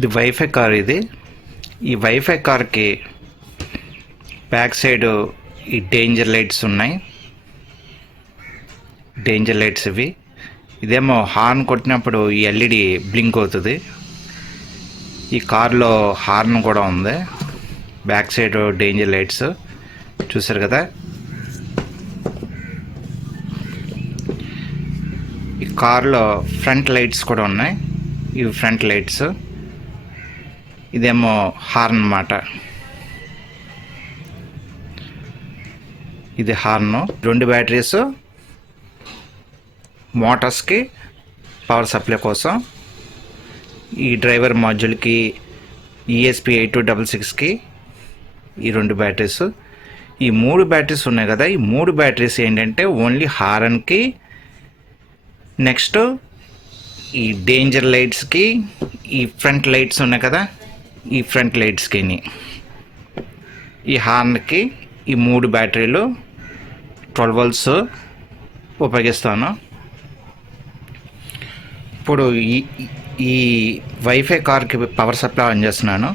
ఇది wifi car. ఈ wifi కార్కి బ్యాక్ సైడ్ ఈ డేంజర్ లైట్స్ ఉన్నాయి. డేంజర్ లైట్స్ ఇదేమో హార్న్ కొట్టినప్పుడు ఈ ఎల్ఈడి బ్లింక్ అవుతుంది. ఈ కార్లో హార్న్ కూడా ఉంది. బ్యాక్ సైడ్ డేంజర్ లైట్స్ చూసారు కదా. ఈ కార్లో ఫ్రంట్ లైట్స్ కూడా ఉన్నాయి. ఇవి ఫ్రంట్ లైట్స్. ఇదేమో హార్న్ అన్నమాట. ఇది హార్న్. 2 బ్యాటరీస్ మోటార్స్కి పవర్ సప్లై కోసం. ఈ డ్రైవర్ మాడ్యూల్కి ESP8266కి ఈ 2 బ్యాటరీస్. ఈ 3 బ్యాటరీస్ ఉన్నాయి కదా. ఈ 3 బ్యాటరీస్ ఏంటంటే ఓన్లీ హారన్కి, నెక్స్ట్ ఈ డేంజర్ లైట్స్కి, ఈ ఫ్రంట్ లైట్స్ ఉన్నాయి కదా, ఈ ఫ్రంట్ లైట్స్కి, ఈ హార్న్కి ఈ 3 బ్యాటరీలు 12 volts ఉపయోగిస్తాను. ఇప్పుడు ఈ వైఫై కార్కి పవర్ సప్లై ఆన్ చేస్తున్నాను.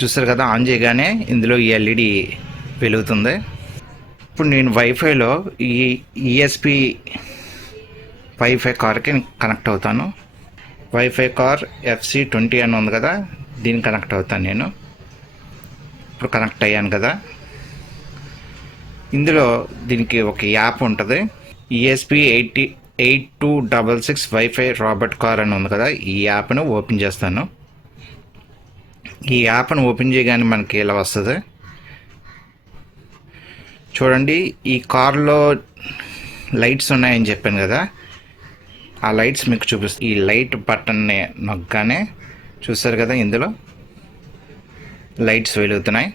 చూస్తారు కదా, ఆన్ చేయగానే ఇందులో ఈ ఎల్ఈడి వెలుగుతుంది. ఇప్పుడు నేను వైఫైలో ఈ ESP వైఫై కార్కి కనెక్ట్ అవుతాను. వైఫై కార్ FC20 అని ఉంది కదా, దీనికి కనెక్ట్ అవుతాను నేను. ఇప్పుడు కనెక్ట్ అయ్యాను కదా. ఇందులో దీనికి ఒక యాప్ ఉంటుంది. ESP8266 వైఫై రాబర్ట్ కార్ అని ఉంది కదా, ఈ యాప్ను ఓపెన్ చేస్తాను. ఈ యాప్ను ఓపెన్ చేయగానే మనకి ఇలా వస్తుంది. చూడండి, ఈ కార్లో లైట్స్ ఉన్నాయని చెప్పాను కదా, ఆ లైట్స్ మీకు చూపిస్తాను. ఈ లైట్ బటన్ని నొక్కగానే చూస్తారు కదా, ఇందులో లైట్స్ వెలుగుతున్నాయి.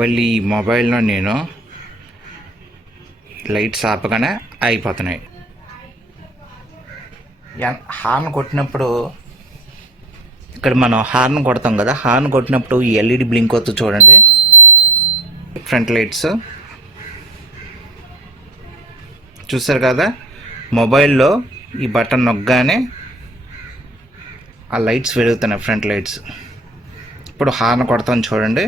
మళ్ళీ ఈ మొబైల్లో నేను లైట్స్ ఆపగానే అయిపోతున్నాయి. హార్న్ కొట్టినప్పుడు ఇక్కడ మనం హార్న్ కొడతాం కదా, హార్న్ కొట్టినప్పుడు ఈ ఎల్ఈడి బ్లింక్ అవుతుంది చూడండి. ఫ్రంట్ లైట్స్ చూస్తారు కదా. మొబైల్లో ఈ బటన్ నొక్కగానే ఆ లైట్స్ వెలుగుతున్నాయి, ఫ్రంట్ లైట్స్. ఇప్పుడు హార్న్ కొడతాను చూడండి.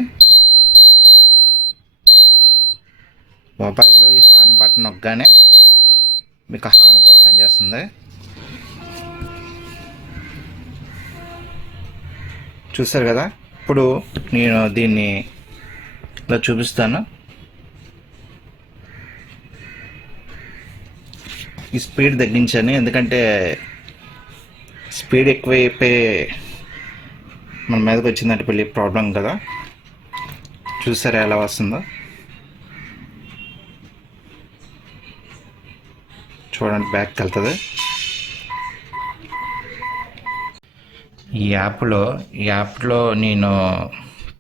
మొబైల్లో ఈ హార్న్ బటన్ నొక్కగానే మీకు హార్న్ కూడా పనిచేస్తుంది. చూస్తారు కదా. ఇప్పుడు నేను దీన్ని ఇలా చూపిస్తాను. ఈ స్పీడ్ తగ్గించాను, ఎందుకంటే స్పీడ్ ఎక్కువైపోయి మన మీదకి వచ్చిందంటే పెళ్ళి ప్రాబ్లం కదా. చూసారా ఎలా వస్తుందో. చూడండి, బ్యాక్కి వెళ్తుంది. ఈ యాప్లో నేను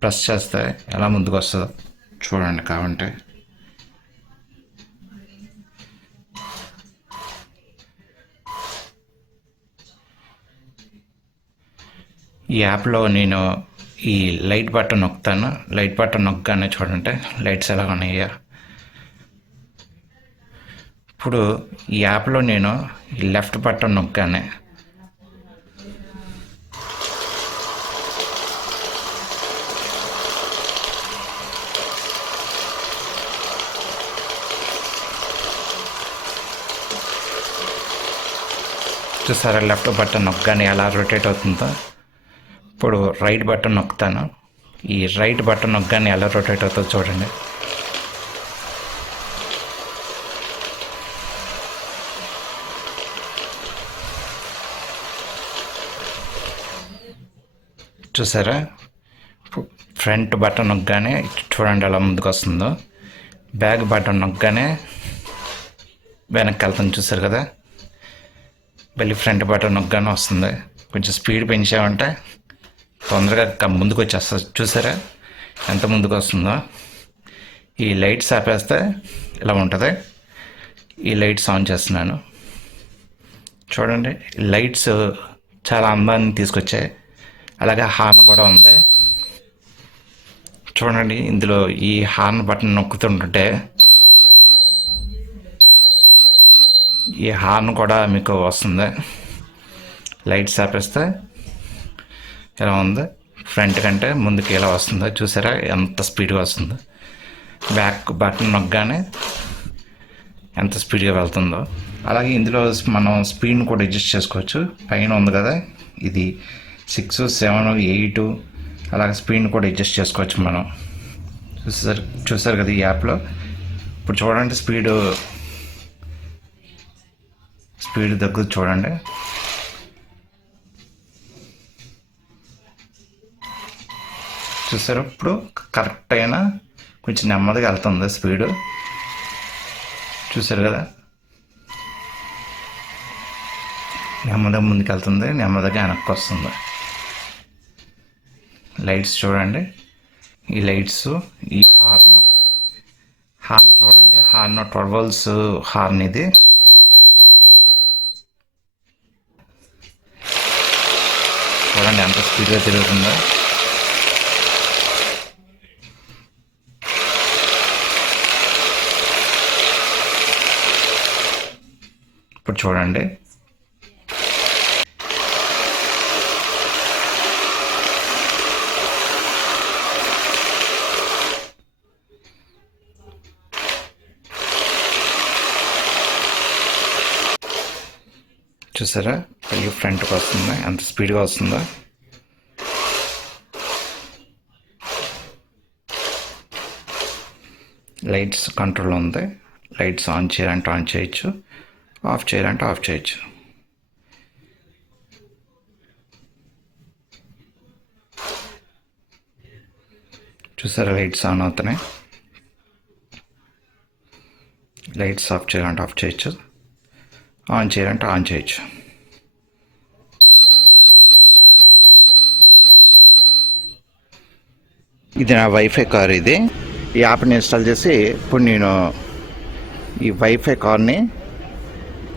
ప్రెస్ చేస్తే ఎలా ముందుకు వస్తుందో చూడండి కావంటే. ఈ యాప్లో నేను ఈ లైట్ బటన్ నొక్కుతాను. లైట్ బటన్ నొక్కగానే చూడండి లైట్స్ ఎలా ఉన్నాయో. ఇప్పుడు ఈ యాప్లో నేను ఈ లెఫ్ట్ బటన్ నొక్కగానే చూసారా, లెఫ్ట్ బటన్ నొక్కగానే ఎలా రొటేట్ అవుతుందో. ఇప్పుడు రైట్ బటన్ నొక్కుతాను. ఈ రైట్ బటన్ నొక్కగానే ఎలా రొటేట్ అవుతుందో చూడండి. చూసారా, ఫ్రంట్ బటన్ నొక్కగానే చూడండి ఎలా ముందుకు వస్తుందో. బ్యాక్ బటన్ నొక్కగానే వెనక్కి వెళ్తాను. చూసారు కదా. మళ్ళీ ఫ్రంట్ బటన్ నొక్కగానే వస్తుంది. కొంచెం స్పీడ్ పెంచామంటే తొందరగా ముందుకు వచ్చేస్తుంది. చూసారా ఎంత ముందుకు వస్తుందో. ఈ లైట్స్ ఆపేస్తే ఇలా ఉంటుంది. ఈ లైట్స్ ఆన్ చేస్తున్నాను చూడండి. లైట్స్ చాలా అందాన్ని తీసుకొచ్చాయి. అలాగే హార్న్ కూడా ఉంది చూడండి. ఇందులో ఈ హార్న్ బటన్ నొక్కుతుంటే ఈ హార్న్ కూడా మీకు వస్తుంది. లైట్స్ ఆపేస్తే ఎలా ఉంది, ఫ్రంట్ కంటే ముందుకు ఎలా వస్తుందో చూసారా, ఎంత స్పీడ్గా వస్తుందో. బ్యాక్ బటన్ నొక్కగానే ఎంత స్పీడ్గా వెళ్తుందో. అలాగే ఇందులో మనం స్పీడ్ని కూడా అడ్జస్ట్ చేసుకోవచ్చు. పైన ఉంది కదా, ఇది 6, 7, 8 అలాగే స్పీడ్ని కూడా అడ్జస్ట్ చేసుకోవచ్చు మనం. చూసారు కదా ఈ యాప్లో. ఇప్పుడు చూడండి స్పీడ్ దగ్గర చూడండి. చూసారు, ఇప్పుడు కరెక్ట్ అయినా కొంచెం నెమ్మదిగా వెళ్తుంది స్పీడ్. చూసారు కదా, నెమ్మదిగా ముందుకు వెళ్తుంది, నెమ్మదిగా వెనక్కి వస్తుంది. లైట్స్ చూడండి, ఈ లైట్స్, ఈ హార్న్ చూడండి, హార్న్ 12 volts హార్న్ ఇది. చూడండి ఎంత స్పీడ్గా తిరుగుతుందో. ఇప్పుడు చూడండి, చూసారా పైకి ఫ్రంట్కి వస్తుంది, ఎంత స్పీడ్గా వస్తుందో. లైట్స్ కంట్రోల్ ఉంది, లైట్స్ ఆన్ చేయాలంటే ఆన్ చేయొచ్చు, ఆఫ్ చేయాలంటే ఆఫ్ చేయొచ్చు. చూసారా లైట్స్ ఆన్ అవుతున్నాయి, లైట్స్ ఆఫ్ చేయాలంటే ఆఫ్ చేయొచ్చు, ఆన్ చేయాలంటే ఆన్ చేయొచ్చు. ఇది నా వైఫై కార్. ఇది ఈ యాప్ని ఇన్స్టాల్ చేసి ఇప్పుడు నేను ఈ వైఫై కార్ని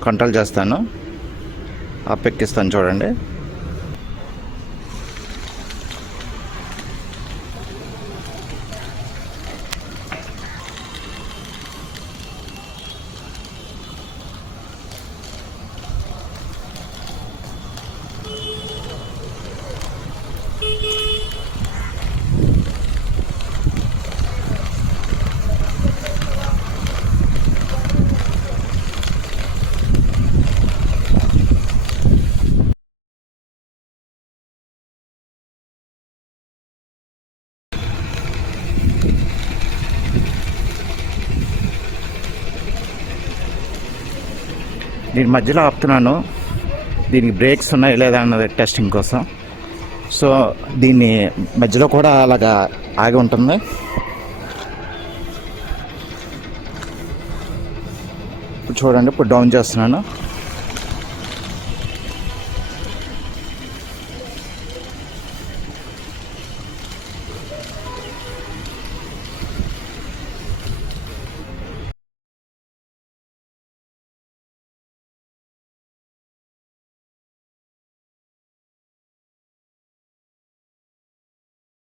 కంట్రోల్ చేస్తాను, యాప్ ఎక్కిస్తాను చూడండి. నేను మధ్యలో ఆపుతున్నాను, దీనికి బ్రేక్స్ ఉన్నాయి లేదా అన్నది టెస్టింగ్ కోసం. సో దీన్ని మధ్యలో కూడా అలాగా ఆగి ఉంటుంది. ఇప్పుడు చూడండి, ఇప్పుడు డౌన్ చేస్తున్నాను.